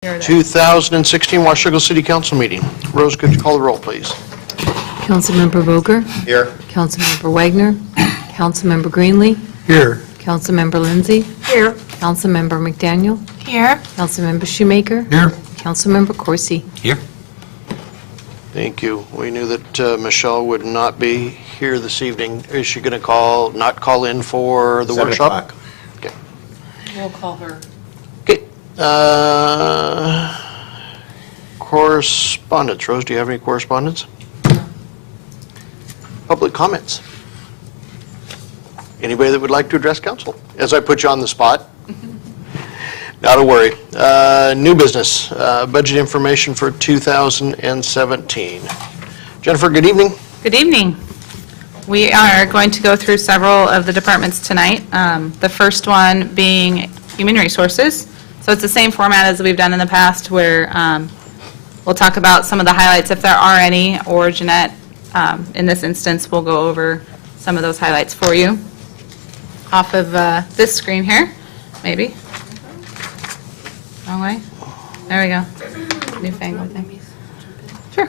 2016 Washougal City Council meeting. Rose, could you call the roll, please? Councilmember Voger. Here. Councilmember Wagner. Councilmember Greenlee. Here. Councilmember Lindsay. Here. Councilmember McDaniel. Here. Councilmember Shoemaker. Here. Councilmember Corsi. Here. Thank you. We knew that Michelle would not be here this evening. Is she going to not call in for the 7 workshop? o'clock. Okay. We'll call her. Okay. Correspondence. Rose, do you have any correspondence? Public comments. Anybody that would like to address council? As I put you on the spot. Not a worry. New business, budget information for 2017. Jennifer, good evening. Good evening. We are going to go through several of the departments tonight. The first one being Human Resources. So it's the same format as we've done in the past where we'll talk about some of the highlights if there are any, or Jeanette, in this instance, will go over some of those highlights for you. Off of this screen here, maybe. Wrong way? There we go. Newfangled thing. Sure.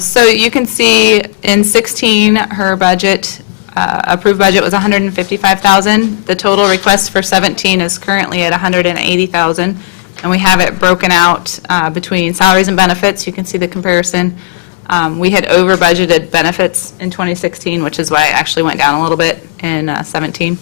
So you can see in 16, her budget, approved budget was $155,000. The total request for 17 is currently at $180,000, and we have it broken out between salaries and benefits. You can see the comparison. We had over budgeted benefits in 2016, which is why it actually went down a little bit in 17.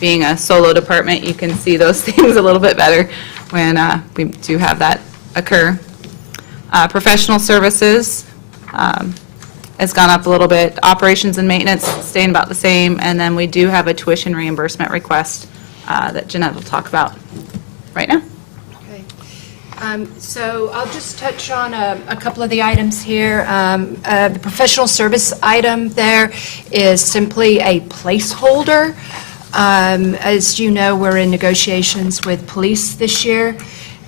Being a solo department, you can see those things a little bit better when we do have that occur. Professional services has gone up a little bit. Operations and maintenance staying about the same, and then we do have a tuition reimbursement request that Jeanette will talk about right now. Okay. So I'll just touch on a couple of the items here. The professional service item there is simply a placeholder. As you know, we're in negotiations with police this year,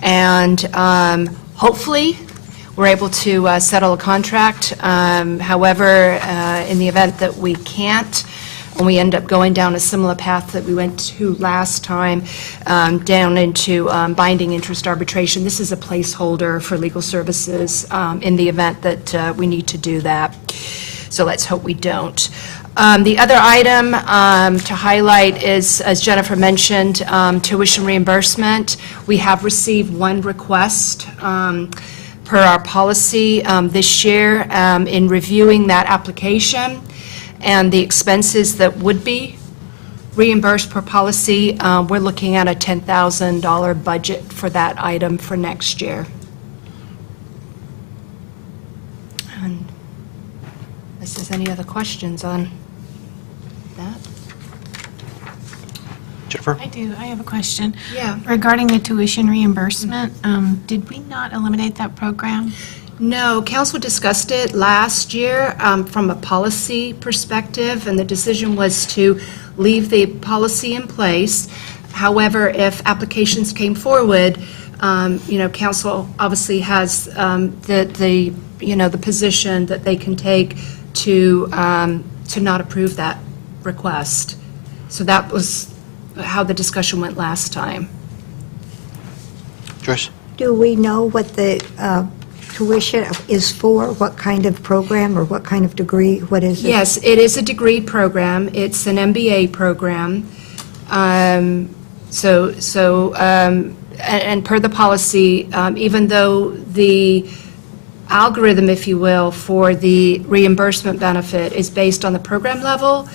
and hopefully we're able to settle a contract. However, in the event that we can't, and we end up going down a similar path that we went to last time, down into binding interest arbitration, this is a placeholder for legal services in the event that we need to do that. So let's hope we don't. The other item to highlight is, as Jennifer mentioned, tuition reimbursement. We have received one request per our policy this year. In reviewing that application and the expenses that would be reimbursed per policy, we're looking at a $10,000 budget for that item for next year. And unless there's any other questions on that? Jennifer? I do. I have a question. Yeah. Regarding the tuition reimbursement, did we not eliminate that program? No, council discussed it last year from a policy perspective, and the decision was to leave the policy in place. However, if applications came forward, council obviously has the position that they can take to not approve that request. So that was how the discussion went last time. Joyce? Do we know what the tuition is for? What kind of program or what kind of degree? What is it? Yes, it is a degree program. It's an MBA program. And per the policy, even though the algorithm, if you will, for the reimbursement benefit is based on the program level,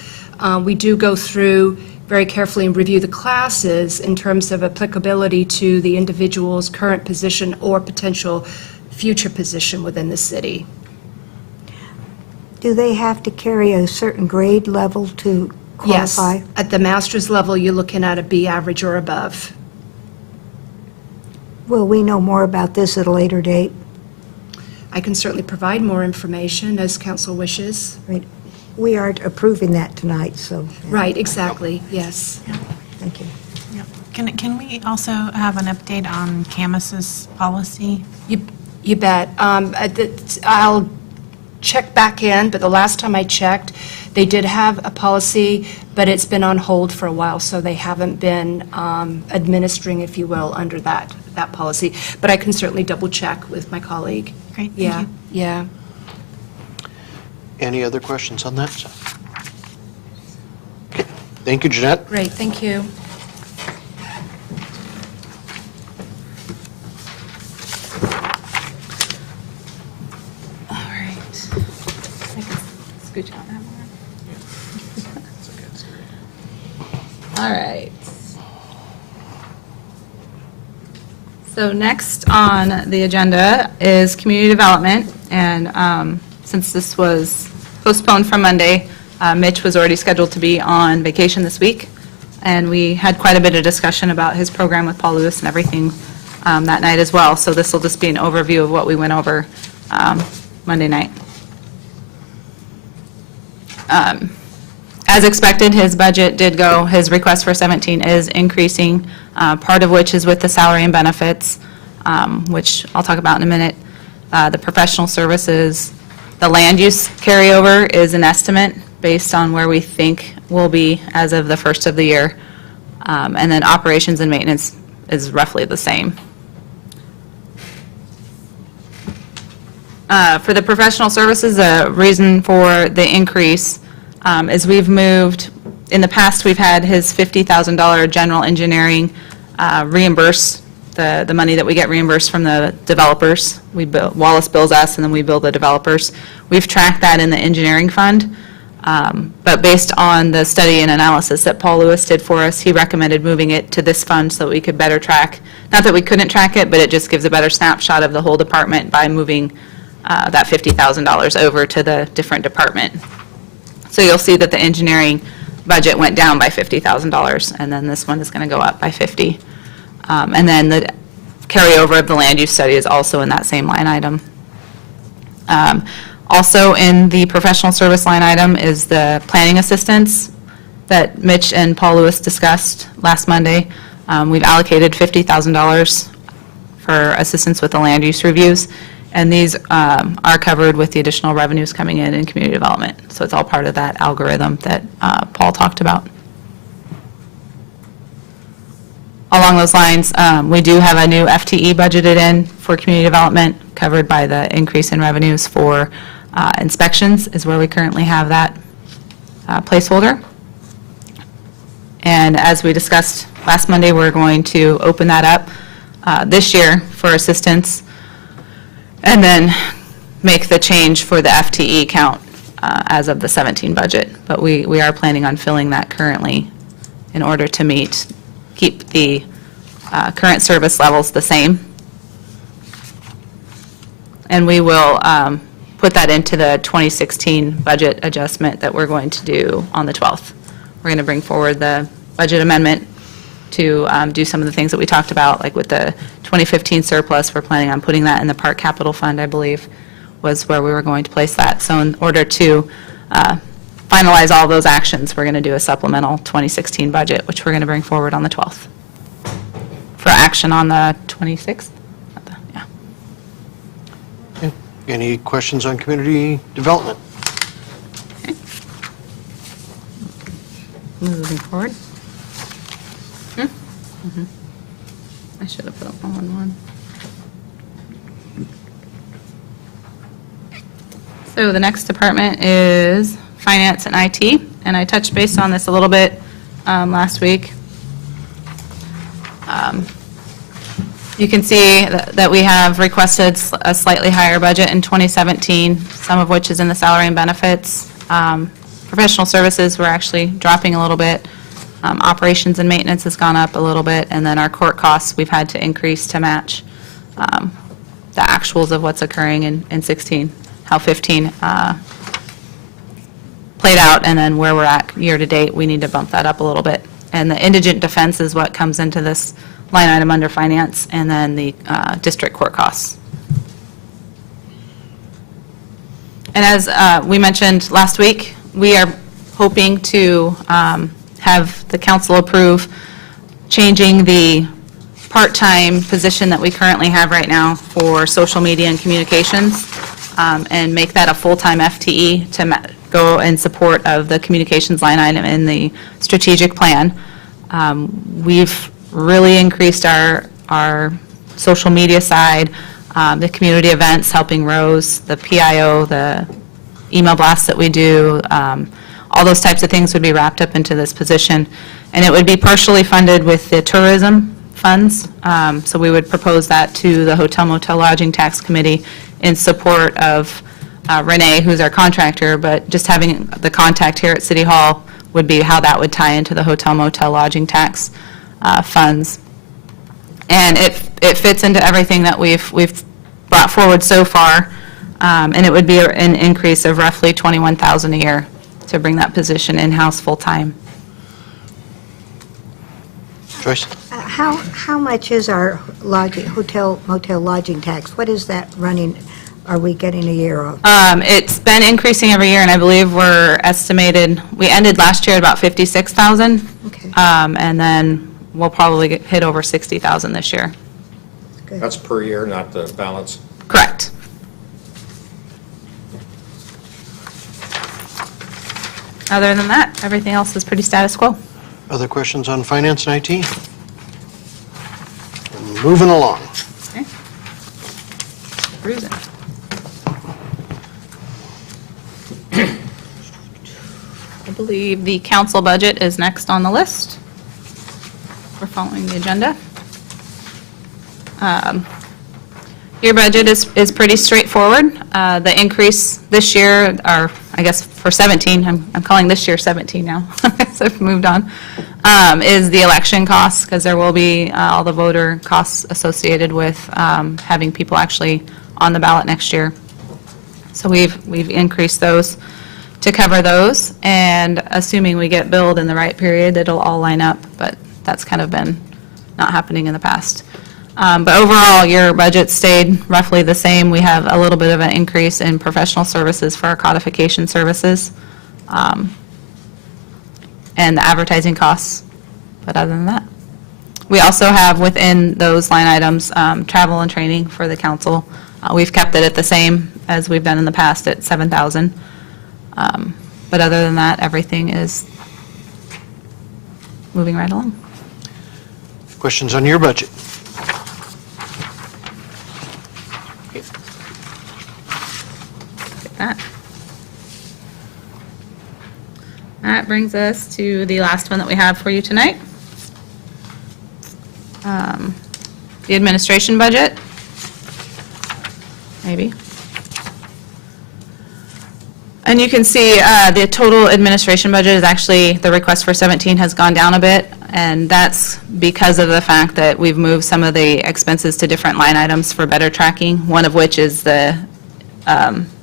we do go through very carefully and review the classes in terms of applicability to the individual's current position or potential future position within the city. Do they have to carry a certain grade level to qualify? Yes, at the master's level, you're looking at a B average or above. Will we know more about this at a later date? I can certainly provide more information as council wishes. Right. We aren't approving that tonight, so. Right, exactly, yes. Thank you. Can we also have an update on Camus's policy? You bet. I'll check back in, but the last time I checked, they did have a policy, but it's been on hold for a while, so they haven't been administering, if you will, under that policy. But I can certainly double-check with my colleague. Great, thank Yeah, you. yeah. Any other questions on that? Okay. Thank you, Jeanette. Great, thank you. All right. I can scooch out that more. All right. So next on the agenda is community development, and since this was postponed from Monday, Mitch was already scheduled to be on vacation this week, and we had quite a bit of discussion about his program with Paul Lewis and everything that night as well, so this will just be an overview of what we went over Monday night. As expected, his budget did go, his request for 17 is increasing, part of which is with the salary and benefits, which I'll talk about in a minute. The professional services, the land use carryover is an estimate based on where we think we'll be as of the first of the year. And then operations and maintenance is roughly the same. For the professional services, the reason for the increase is we've moved, in the past, we've had his $50,000 general engineering reimburse, the money that we get reimbursed from the developers. Wallace bills us, and then we bill the developers. We've tracked that in the engineering fund, but based on the study and analysis that Paul Lewis did for us, he recommended moving it to this fund so that we could better track, not that we couldn't track it, but it just gives a better snapshot of the whole department by moving that $50,000 over to the different department. So you'll see that the engineering budget went down by $50,000, and then this one is going to go up by 50. And then the carryover of the land use study is also in that same line item. Also in the professional service line item is the planning assistance that Mitch and Paul Lewis discussed last Monday. We've allocated $50,000 for assistance with the land use reviews, and these are covered with the additional revenues coming in community development. So it's all part of that algorithm that Paul talked about. Along those lines, we do have a new FTE budgeted in for community development, covered by the increase in revenues for inspections is where we currently have that placeholder. And as we discussed last Monday, we're going to open that up this year for assistance, and then make the change for the FTE count as of the 17 budget. But we are planning on filling that currently in order to keep the current service levels the same. And we will put that into the 2016 budget adjustment that we're going to do on the 12th. We're going to bring forward the budget amendment to do some of the things that we talked about, like with the 2015 surplus. We're planning on putting that in the park capital fund, I believe, was where we were going to place that. So in order to finalize all those actions, we're going to do a supplemental 2016 budget, which we're going to bring forward on the 12th for action on the 26th. Yeah. Okay. Any questions on community development? Okay. Moving forward. I should have put them all in one. So the next department is finance and IT, and I touched base on this a little bit last week. You can see that we have requested a slightly higher budget in 2017, some of which is in the salary and benefits. Professional services, we're actually dropping a little bit. Operations and maintenance has gone up a little bit, and then our court costs, we've had to increase to match the actuals of what's occurring in 16, how 15 played out, and then where we're at year-to-date, we need to bump that up a little bit. And the indigent defense is what comes into this line item under finance, and then the district court costs. And as we mentioned last week, we are hoping to have the council approve changing the part-time position that we currently have right now for social media and communications. and make that a full-time FTE to go in support of the communications line item in the strategic plan. We've really increased our social media side, the community events, Helping Rose, the PIO, the email blasts that we do, all those types of things would be wrapped up into this position. And it would be partially funded with the tourism funds. So we would propose that to the Hotel Motel Lodging Tax Committee in support of Renee, who's our contractor, but just having the contact here at City Hall would be how that would tie into the Hotel Motel Lodging Tax funds. And it fits into everything that we've brought forward so far, and it would be an increase of roughly $21,000 a year to bring that position in-house full-time. Joyce? How much is our lodging, hotel, motel lodging tax? What is that running, are we getting a year of? It's been increasing every year, and I believe we ended last year at about 56,000. Okay. And then we'll probably hit over 60,000 this year. Good. That's per year, not the balance. Correct. Other than that, everything else is pretty status quo. Other questions on finance and IT? Moving along. Okay. Cruising. I believe the council budget is next on the list. We're following the agenda. Your budget is pretty straightforward. The increase this year, or I guess for 17, I'm calling this year 17 now, so I've moved on, is the election costs, because there will be all the voter costs associated with having people actually on the ballot next year. So we've increased those to cover those, and assuming we get billed in the right period, it'll all line up, but that's kind of been not happening in the past. But overall, your budget stayed roughly the same. We have a little bit of an increase in professional services for our codification services, and the advertising costs, but other than that. We also have within those line items, travel and training for the council. We've kept it at the same as we've done in the past at 7,000. But other than that, everything is moving right along. Questions on your budget? That brings us to the last one that we have for you tonight. The administration budget. Maybe. And you can see the total administration budget is actually, the request for 17 has gone down a bit, and that's because of the fact that we've moved some of the expenses to different line items for better tracking, one of which is the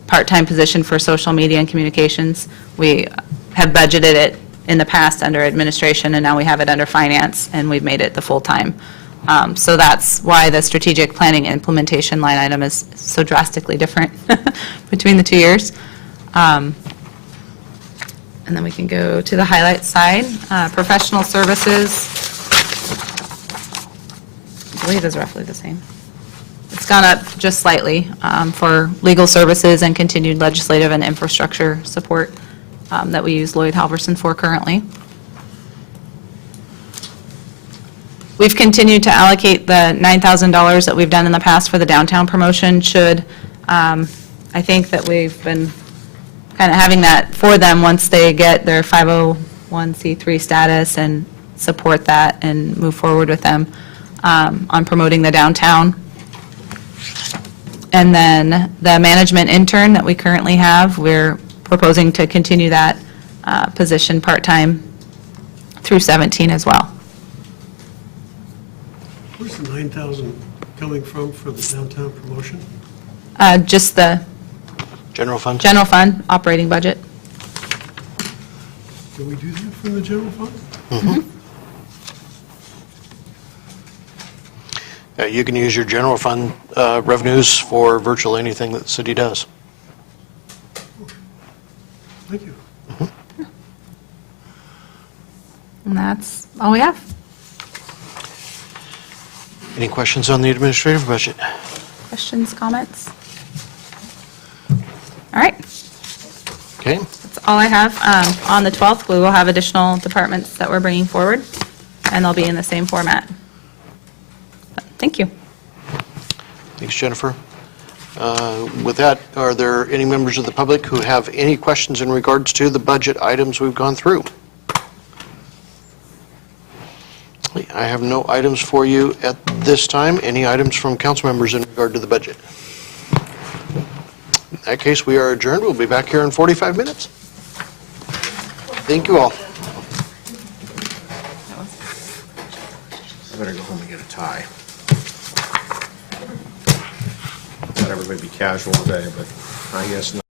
part-time position for social media and communications. We have budgeted it in the past under administration, and now we have it under finance, and we've made it the full-time. So that's why the strategic planning implementation line item is so drastically different between the 2 years. And then we can go to the highlight side. Professional services, I believe is roughly the same. It's gone up just slightly for legal services and continued legislative and infrastructure support that we use Lloyd Halverson for currently. We've continued to allocate the $9,000 that we've done in the past for the downtown promotion. I think that we've been kind of having that for them once they get their 501c3 status and support that and move forward with them on promoting the downtown. And then the management intern that we currently have, we're proposing to continue that position part-time through 17 as well. Where's the 9,000 coming from for the downtown promotion? Just the General fund? general fund operating budget. Do we do that from the general fund? You can use your general fund revenues for virtually anything that the city does. Thank you. And that's all we have. Any questions on the administrative budget? Questions, comments? Okay, That's all I have. On the 12th, we will have additional departments that we're bringing forward, and they'll be in the same format. Thank you. thanks, Jennifer. With that, are there any members of the public who have any questions in regards to the budget items we've gone through? I have no items for you at this time. Any items from council members in regard to the budget? In that case, we are adjourned. We'll be back here in 45 minutes. Thank you all. I better go home and get a tie. Let everybody be casual today, but I guess not.